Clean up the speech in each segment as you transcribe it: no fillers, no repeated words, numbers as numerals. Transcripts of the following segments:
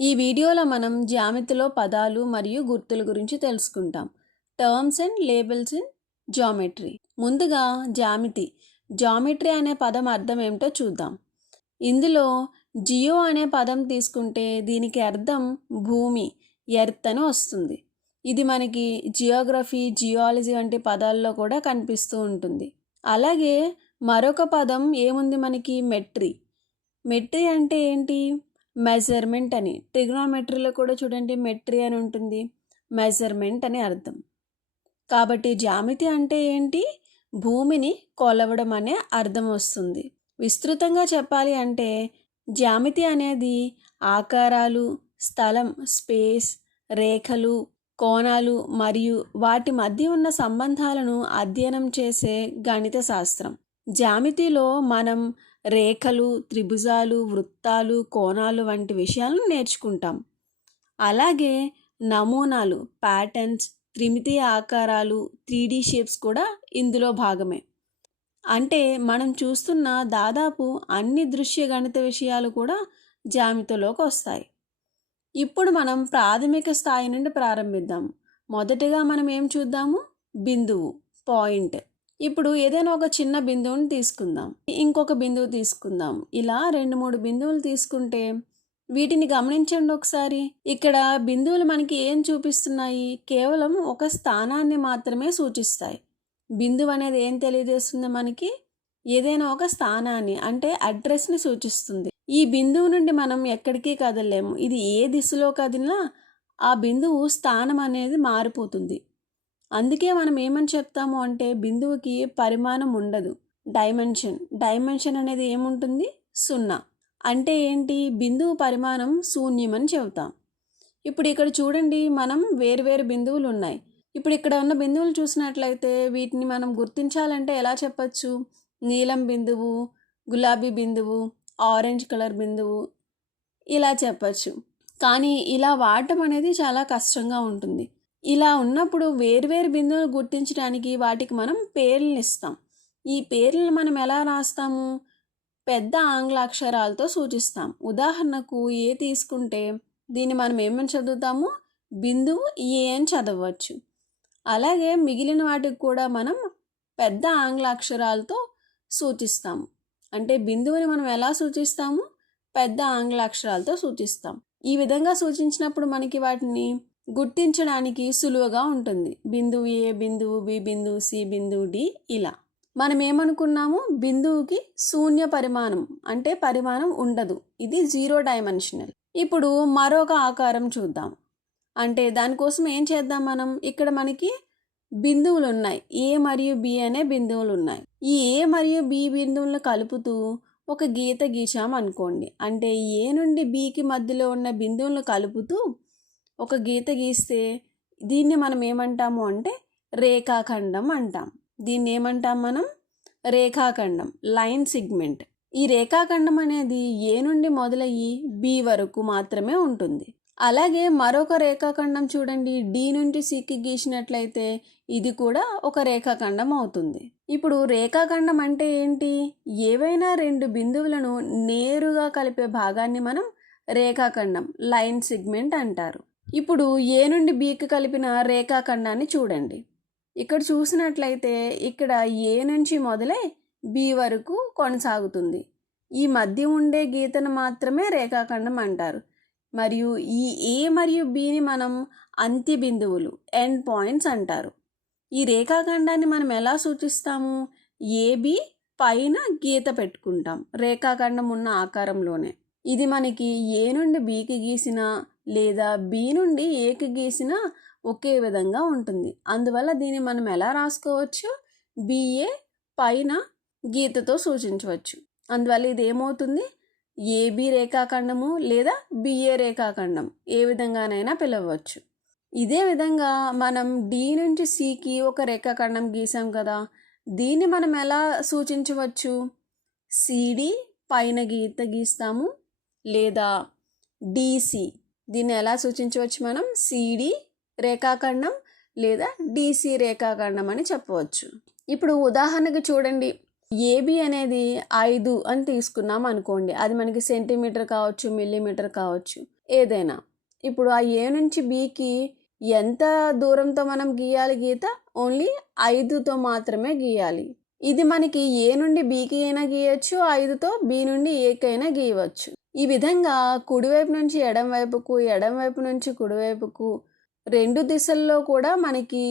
ఈ వీడియోలో మనం జ్యామితిలో పదాలు మరియు గుర్తుల గురించి తెలుసుకుంటాం. Terms and labels in geometry. ముందుగా జామెట్రీ అనే పదం అర్థం ఏమిటో చూద్దాం. ఇందులో జియో అనే పదం తీసుకుంటే దీనికి అర్థం భూమి, ఎర్త్ అని వస్తుంది. ఇది మనకి జియోగ్రఫీ, జియాలజీ వంటి పదాల్లో కూడా కనిపిస్తూ ఉంటుంది. అలాగే మరొక పదం ఏముంది మనకి, మెట్రీ అంటే ఏంటి, మెజర్మెంట్ అని. ట్రిగ్నోమెట్రీలో కూడా చూడండి మెట్రీ అని ఉంటుంది, మెజర్మెంట్ అని అర్థం. కాబట్టి జ్యామితి అంటే ఏంటి, భూమిని కొలవడం అనే అర్థం వస్తుంది. విస్తృతంగా చెప్పాలి అంటే జ్యామితి అనేది ఆకారాలు, స్థలం, స్పేస్, రేఖలు, కోణాలు మరియు వాటి మధ్య ఉన్న సంబంధాలను అధ్యయనం చేసే గణిత శాస్త్రం. జ్యామితిలో మనం రేఖలు, త్రిభుజాలు, వృత్తాలు, కోణాలు వంటి విషయాలను నేర్చుకుంటాం. అలాగే నమూనాలు, ప్యాటర్న్స్, త్రిమితీయ ఆకారాలు, 3D షేప్స్ కూడా ఇందులో భాగమే. అంటే మనం చూస్తున్న దాదాపు అన్ని దృశ్య గణిత విషయాలు కూడా జ్యామితిలోకి వస్తాయి. ఇప్పుడు మనం ప్రాథమిక స్థాయి నుండి ప్రారంభిద్దాం. మొదటగా మనం ఏం చూద్దాము, బిందువు, పాయింట్. ఇప్పుడు ఏదైనా ఒక చిన్న బిందువుని తీసుకుందాం, ఇంకొక బిందువు తీసుకుందాం. ఇలా 2-3 బిందువులు తీసుకుంటే వీటిని గమనించండి ఒకసారి. ఇక్కడ బిందువులు మనకి ఏం చూపిస్తున్నాయి, కేవలం ఒక స్థానాన్ని మాత్రమే సూచిస్తాయి. బిందువు అనేది ఏం తెలియజేస్తుంది మనకి, ఏదైనా ఒక స్థానాన్ని అంటే అడ్రస్ని సూచిస్తుంది. ఈ బిందువు నుండి మనం ఎక్కడికి కదలలేము. ఇది ఏ దిశలో కదిలినా ఆ బిందువు స్థానం అనేది మారిపోతుంది. అందుకే మనం ఏమని చెప్తాము అంటే బిందువుకి పరిమాణం ఉండదు, డైమెన్షన్ అనేది ఏముంటుంది, 0. అంటే ఏంటి, బిందువు పరిమాణం శూన్యమని చెబుతాం. ఇప్పుడు ఇక్కడ చూడండి, మనం వేరువేరు బిందువులు ఉన్నాయి. ఇప్పుడు ఇక్కడ ఉన్న బిందువులు చూసినట్లయితే వీటిని మనం గుర్తించాలంటే ఎలా చెప్పచ్చు, నీలం బిందువు, గులాబీ బిందువు, ఆరెంజ్ కలర్ బిందువు, ఇలా చెప్పచ్చు. కానీ ఇలా వాడటం అనేది చాలా కష్టంగా ఉంటుంది. ఇలా ఉన్నప్పుడు వేరువేరు బిందువులు గుర్తించడానికి వాటికి మనం పేర్లను ఇస్తాం. ఈ పేర్లను మనం ఎలా రాస్తాము, పెద్ద ఆంగ్ల అక్షరాలతో సూచిస్తాం. ఉదాహరణకు ఏ తీసుకుంటే దీన్ని మనం ఏమని చదువుతాము, బిందువు ఏ అని చదవచ్చు. అలాగే మిగిలిన వాటికి కూడా మనం పెద్ద ఆంగ్ల అక్షరాలతో సూచిస్తాము. అంటే బిందువుని మనం ఎలా సూచిస్తాము, పెద్ద ఆంగ్ల అక్షరాలతో సూచిస్తాం. ఈ విధంగా సూచించినప్పుడు మనకి వాటిని గుర్తించడానికి సులువుగా ఉంటుంది. బిందువు ఏ, బిందువు బి, బిందువు సి, బిందువు డి. ఇలా మనం ఏమనుకున్నాము, బిందువుకి శూన్య పరిమాణం అంటే పరిమాణం ఉండదు, ఇది 0 డైమెన్షనల్. ఇప్పుడు మరొక ఆకారం చూద్దాం. అంటే దానికోసం ఏం చేద్దాం, మనం ఇక్కడ మనకి బిందువులు ఉన్నాయి, ఏ మరియు బి అనే బిందువులు ఉన్నాయి. ఈ ఏ మరియు బి బిందువులను కలుపుతూ ఒక గీత గీసాం అనుకోండి. అంటే ఏ నుండి బికి మధ్యలో ఉన్న బిందువులను కలుపుతూ ఒక గీత గీస్తే దీన్ని మనం ఏమంటాము అంటే రేఖాఖండం అంటాం. దీన్ని ఏమంటాం మనం, రేఖాఖండం, లైన్ సెగ్మెంట్. ఈ రేఖాఖండం అనేది ఏ నుండి మొదలయ్యి బి వరకు మాత్రమే ఉంటుంది. అలాగే మరొక రేఖాఖండం చూడండి, డి నుండి సికి గీసినట్లయితే ఇది కూడా ఒక రేఖాఖండం అవుతుంది. ఇప్పుడు రేఖాఖండం అంటే ఏంటి, ఏవైనా 2 బిందువులను నేరుగా కలిపే భాగాన్ని మనం రేఖాఖండం, లైన్ సెగ్మెంట్ అంటారు. ఇప్పుడు ఏ నుండి బికి కలిపిన రేఖాఖండాన్ని చూడండి. ఇక్కడ చూసినట్లయితే ఇక్కడ ఏ నుంచి మొదలై బి వరకు కొనసాగుతుంది. ఈ మధ్య ఉండే గీతను మాత్రమే రేఖాఖండం అంటారు. మరియు ఈ ఏ మరియు బిని మనం అంత్య బిందువులు, ఎండ్ పాయింట్స్ అంటారు. ఈ రేఖాఖండాన్ని మనం ఎలా సూచిస్తాము, ఏబి పైన గీత పెట్టుకుంటాం రేఖాఖండం ఉన్న ఆకారంలోనే. ఇది మనకి ఏ నుండి బికి గీసిన లేదా బి నుండి ఏకి గీసిన ఒకే విధంగా ఉంటుంది. అందువల్ల దీన్ని మనం ఎలా రాసుకోవచ్చు, బిఏ పైన గీతతో సూచించవచ్చు. అందువల్ల ఇది ఏమవుతుంది, ఏబి రేఖాఖండము లేదా బిఏ రేఖాఖండం, ఏ విధంగానైనా పిలవచ్చు. ఇదే విధంగా మనం డి నుంచి సికి ఒక రేఖాఖండం గీసాం కదా, దీన్ని మనం ఎలా సూచించవచ్చు, సిడి పైన గీత గీస్తాము, లేదా డిసి, దీన్ని ఎలా సూచించవచ్చు మనం, సిడి రేఖాఖండం లేదా డిసి రేఖాఖండం అని చెప్పవచ్చు. ఇప్పుడు ఉదాహరణకు చూడండి, ఏబి అనేది 5 అని తీసుకున్నాం అనుకోండి. అది మనకి సెంటీమీటర్ కావచ్చు, మిల్లీమీటర్ కావచ్చు, ఏదైనా. ఇప్పుడు ఆ ఏ నుంచి బికి ఎంత దూరంతో మనం గీయాలి గీత? ఓన్లీ 5తో మాత్రమే గీయాలి. ఇది మనకి ఏ నుండి బికి అయినా గీయచ్చు, 5తో బి నుండి ఏకైనా గీయవచ్చు. ఈ విధంగా కుడివైపు నుంచి ఎడంవైపుకు, ఎడంవైపు నుంచి కుడివైపుకు 2 దిశల్లో కూడా మనకి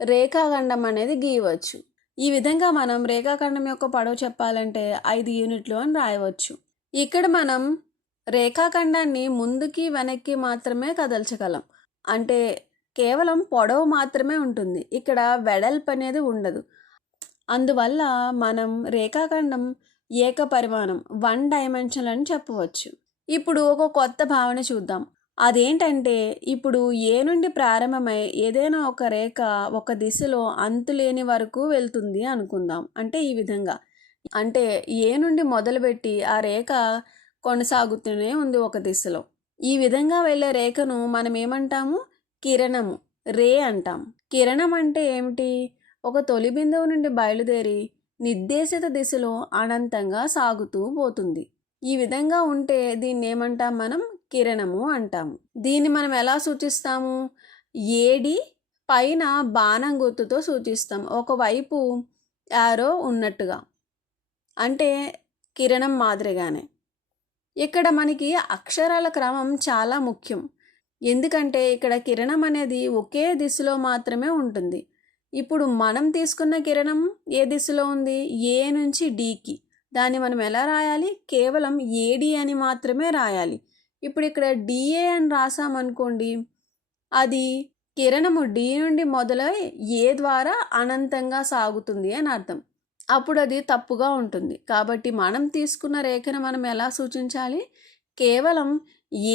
రేఖాఖండం అనేది గీయవచ్చు. ఈ విధంగా మనం రేఖాఖండం యొక్క పొడవు చెప్పాలంటే 5 యూనిట్లు అని రాయవచ్చు. ఇక్కడ మనం రేఖాఖండాన్ని ముందుకి వెనక్కి మాత్రమే కదల్చగలం. అంటే కేవలం పొడవు మాత్రమే ఉంటుంది. ఇక్కడ వెడల్పు అనేది ఉండదు. అందువల్ల మనం రేఖాఖండం ఏకపరిమాణం 1 డైమెన్షనల్ అని చెప్పవచ్చు. ఇప్పుడు ఒక కొత్త భావన చూద్దాం. అదేంటంటే ఇప్పుడు ఏ నుండి ప్రారంభమై ఏదైనా ఒక రేఖ ఒక దిశలో అంతులేని వరకు వెళ్తుంది అనుకుందాం. అంటే ఈ విధంగా, అంటే ఏ నుండి మొదలుపెట్టి ఆ రేఖ కొనసాగుతూనే ఉంది ఒక దిశలో. ఈ విధంగా వెళ్ళే రేఖను మనం ఏమంటాము? కిరణము, రే అంటాం. కిరణం అంటే ఏమిటి? ఒక తొలి బిందువు నుండి బయలుదేరి నిర్దేశిత దిశలో అనంతంగా సాగుతూ పోతుంది. ఈ విధంగా ఉంటే దీన్ని ఏమంటాం? మనం కిరణము అంటాము. దీన్ని మనం ఎలా సూచిస్తాము? ఏడి పైన బాణం గుర్తుతో సూచిస్తాం, ఒకవైపు యారో ఉన్నట్టుగా, అంటే కిరణం మాదిరిగానే. ఇక్కడ మనకి అక్షరాల క్రమం చాలా ముఖ్యం. ఎందుకంటే ఇక్కడ కిరణం అనేది ఒకే దిశలో మాత్రమే ఉంటుంది. ఇప్పుడు మనం తీసుకున్న కిరణం ఏ దిశలో ఉంది? ఏ నుంచి డికి. దాన్ని మనం ఎలా రాయాలి? కేవలం ఏడి అని మాత్రమే రాయాలి. ఇప్పుడు ఇక్కడ డిఏ అని రాసామనుకోండి, అది కిరణము డి నుండి మొదలై ఏ ద్వారా అనంతంగా సాగుతుంది అని అర్థం. అప్పుడు అది తప్పుగా ఉంటుంది. కాబట్టి మనం తీసుకున్న రేఖను మనం ఎలా సూచించాలి? కేవలం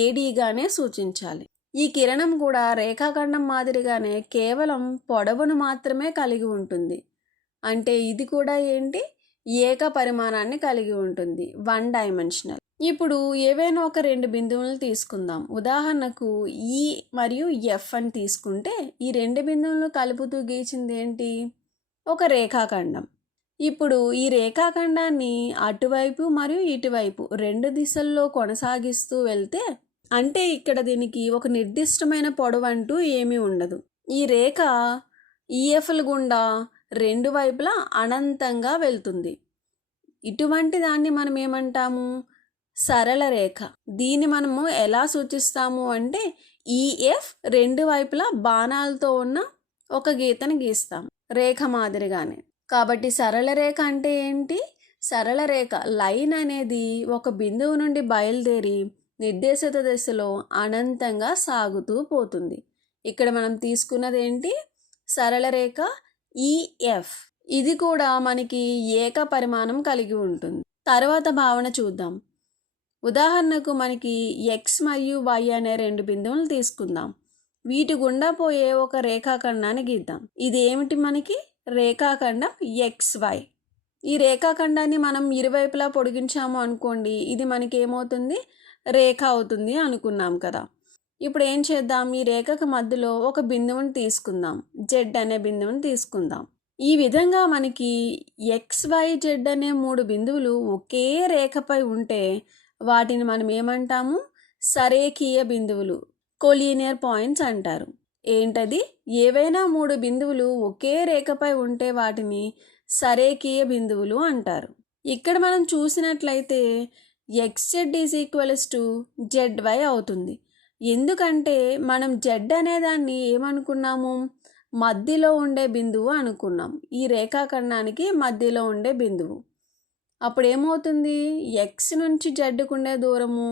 ఏడీగానే సూచించాలి. ఈ కిరణం కూడా రేఖాఖండం మాదిరిగానే కేవలం పొడవును మాత్రమే కలిగి ఉంటుంది. అంటే ఇది కూడా ఏంటి? ఏక పరిమాణాన్ని కలిగి ఉంటుంది, 1 డైమెన్షనల్. ఇప్పుడు ఏవైనా ఒక 2 బిందువులను తీసుకుందాం. ఉదాహరణకు ఈ మరియు ఎఫ్ అని తీసుకుంటే ఈ 2 బిందువులను కలుపుతూ గీచింది ఏంటి? ఒక రేఖాఖండం. ఇప్పుడు ఈ రేఖాఖండాన్ని అటువైపు మరియు ఇటువైపు 2 దిశల్లో కొనసాగిస్తూ వెళ్తే, అంటే ఇక్కడ దీనికి ఒక నిర్దిష్టమైన పొడవు అంటూ ఏమీ ఉండదు. ఈ రేఖ ఈఎఫ్ల గుండా 2 వైపులా అనంతంగా వెళ్తుంది. ఇటువంటి దాన్ని మనం ఏమంటాము? సరళ రేఖ. దీన్ని మనము ఎలా సూచిస్తాము అంటే ఈఎఫ్ 2 వైపులా బాణాలతో ఉన్న ఒక గీతను గీస్తాం, రేఖ మాదిరిగానే. కాబట్టి సరళ రేఖ అంటే ఏంటి? సరళ రేఖ, లైన్ అనేది ఒక బిందువు నుండి బయలుదేరి నిర్దేశిత దిశలో అనంతంగా సాగుతూ పోతుంది. ఇక్కడ మనం తీసుకున్నది ఏంటి? సరళ రేఖ ఈఎఫ్. ఇది కూడా మనకి ఏక పరిమాణం కలిగి ఉంటుంది. తర్వాత భావన చూద్దాం. ఉదాహరణకు మనకి ఎక్స్ మరియు వై అనే 2 బిందువులు తీసుకుందాం. వీటి గుండా పోయే ఒక రేఖాఖండాన్ని గీద్దాం. ఇది ఏమిటి? మనకి రేఖాఖండం XY. ఈ రేఖాఖండాన్ని మనం ఇరువైపులా పొడిగించాము అనుకోండి, ఇది మనకి ఏమవుతుంది? రేఖ అవుతుంది అనుకున్నాం కదా. ఇప్పుడు ఏం చేద్దాం? ఈ రేఖకు మధ్యలో ఒక బిందువుని తీసుకుందాం, జెడ్ అనే బిందువుని తీసుకుందాం. ఈ విధంగా మనకి XYZ అనే 3 బిందువులు ఒకే రేఖపై ఉంటే వాటిని మనం ఏమంటాము? సరేఖీయ బిందువులు, కోలీనియర్ పాయింట్స్ అంటారు. ఏంటది? ఏవైనా 3 బిందువులు ఒకే రేఖపై ఉంటే వాటిని సరేఖీయ బిందువులు అంటారు. ఇక్కడ మనం చూసినట్లయితే XZ = ZY అవుతుంది. ఎందుకంటే మనం Z అనేదాన్ని ఏమనుకున్నాము? మధ్యలో ఉండే బిందువు అనుకున్నాం. ఈ రేఖాఖండానికి మధ్యలో ఉండే బిందువు. అప్పుడు ఏమవుతుంది? X నుంచి Zకు ఉండే దూరము,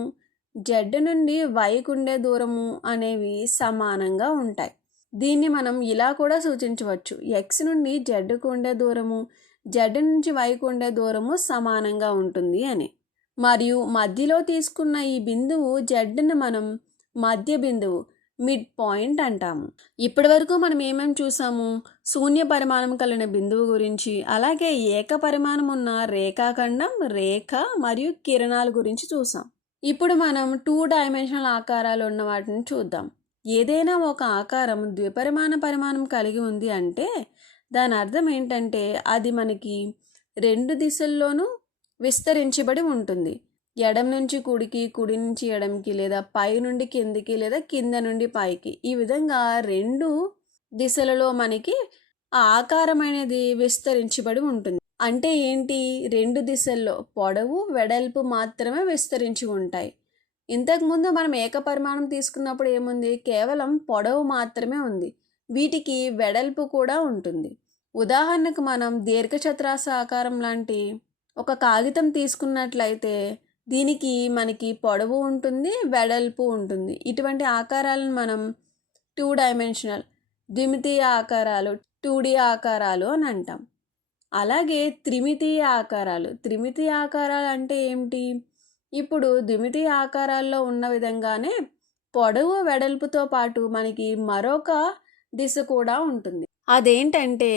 Z నుండి Yకు ఉండే దూరము అనేవి సమానంగా ఉంటాయి. దీన్ని మనం ఇలా కూడా సూచించవచ్చు, X నుండి Zకు ఉండే దూరము, Z నుంచి Yకు ఉండే దూరము సమానంగా ఉంటుంది అని. మరియు మధ్యలో తీసుకున్న ఈ బిందువు Zని మనం మధ్య బిందువు, మిడ్ పాయింట్ అంటాము. ఇప్పటి వరకు మనం ఏమేమి చూసాము? శూన్య పరిమాణం కలిగిన బిందువు గురించి, అలాగే ఏక పరిమాణం ఉన్న రేఖాఖండం, రేఖ మరియు కిరణాల గురించి చూసాం. ఇప్పుడు మనం 2 డైమెన్షనల్ ఆకారాలు ఉన్న వాటిని చూద్దాం. ఏదైనా ఒక ఆకారం ద్విపరిమాణ పరిమాణం కలిగి ఉంది అంటే దాని అర్థం ఏంటంటే అది మనకి రెండు దిశల్లోనూ విస్తరించబడి ఉంటుంది. ఎడమ నుంచి కుడికి, కుడి నుంచి ఎడమకి, లేదా పై నుండి కిందికి, లేదా కింద నుండి పైకి, ఈ విధంగా రెండు దిశలలో మనకి ఆ ఆకారం అనేది విస్తరించబడి ఉంటుంది. అంటే ఏంటి? రెండు దిశల్లో పొడవు వెడల్పు మాత్రమే విస్తరించి ఉంటాయి. ఇంతకుముందు మనం ఏకపరిమాణం తీసుకున్నప్పుడు ఏముంది? కేవలం పొడవు మాత్రమే ఉంది. వీటికి వెడల్పు కూడా ఉంటుంది. ఉదాహరణకు మనం దీర్ఘచతురస్రాకారం లాంటి ఒక కాగితం తీసుకున్నట్లయితే దీనికి మనకి పొడవు ఉంటుంది, వెడల్పు ఉంటుంది. ఇటువంటి ఆకారాలను మనం 2 డైమెన్షనల్ ద్విమితీయ ఆకారాలు 2D ఆకారాలు అని అంటాం. అలాగే త్రిమితీయ ఆకారాలు అంటే ఏమిటి? ఇప్పుడు ద్విమితీయ ఆకారాల్లో ఉన్న విధంగానే పొడవు వెడల్పుతో పాటు మనకి మరొక దిశ కూడా ఉంటుంది. అదేంటంటే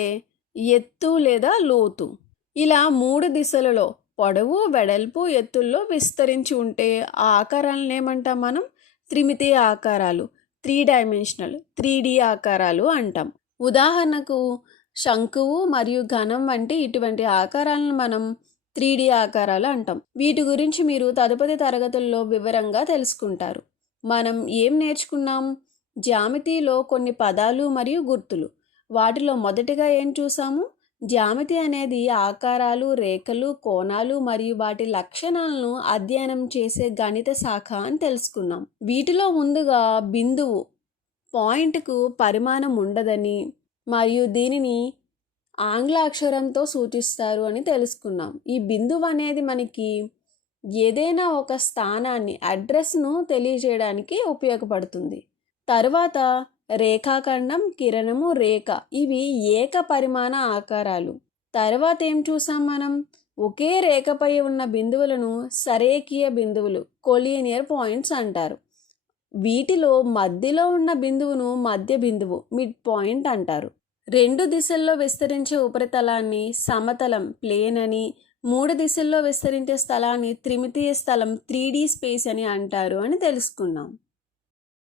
ఎత్తు లేదా లోతు. ఇలా 3 దిశలలో పొడవు వెడల్పు ఎత్తుల్లో విస్తరించి ఉంటే ఆ ఆకారాలను ఏమంటాం మనం? త్రిమితీయ ఆకారాలు 3 డైమెన్షనల్ 3D ఆకారాలు అంటాం. ఉదాహరణకు శంకువు మరియు ఘనం వంటి ఇటువంటి ఆకారాలను మనం 3D ఆకారాలు అంటాం. వీటి గురించి మీరు తదుపరి తరగతుల్లో వివరంగా తెలుసుకుంటారు. మనం ఏం నేర్చుకున్నాం? జ్యామితిలో కొన్ని పదాలు మరియు గుర్తులు. వాటిలో మొదటిగా ఏం చూసాము? జ్యామితి అనేది ఆకారాలు, రేఖలు, కోణాలు మరియు వాటి లక్షణాలను అధ్యయనం చేసే గణిత శాఖ అని తెలుసుకున్నాం. వీటిలో ముందుగా బిందువు పాయింట్కు పరిమాణం ఉండదని మరియు దీనిని ఆంగ్ల అక్షరంతో సూచిస్తారు అని తెలుసుకున్నాం. ఈ బిందువు అనేది మనకి ఏదైనా ఒక స్థానాన్ని అడ్రస్ను తెలియజేయడానికి ఉపయోగపడుతుంది. తరువాత రేఖాఖండం, కిరణము, రేఖ ఇవి ఏక పరిమాణ ఆకారాలు. తర్వాత ఏం చూసాం మనం? ఒకే రేఖపై ఉన్న బిందువులను సరేఖీయ బిందువులు కొలీనియర్ పాయింట్స్ అంటారు. వీటిలో మధ్యలో ఉన్న బిందువును మధ్య బిందువు మిడ్ పాయింట్ అంటారు. రెండు దిశల్లో విస్తరించే ఉపరితలాన్ని సమతలం ప్లేన్ అని, 3 దిశల్లో విస్తరించే స్థలాన్ని త్రిమితీయ స్థలం 3D స్పేస్ అని అంటారు అని తెలుసుకున్నాం.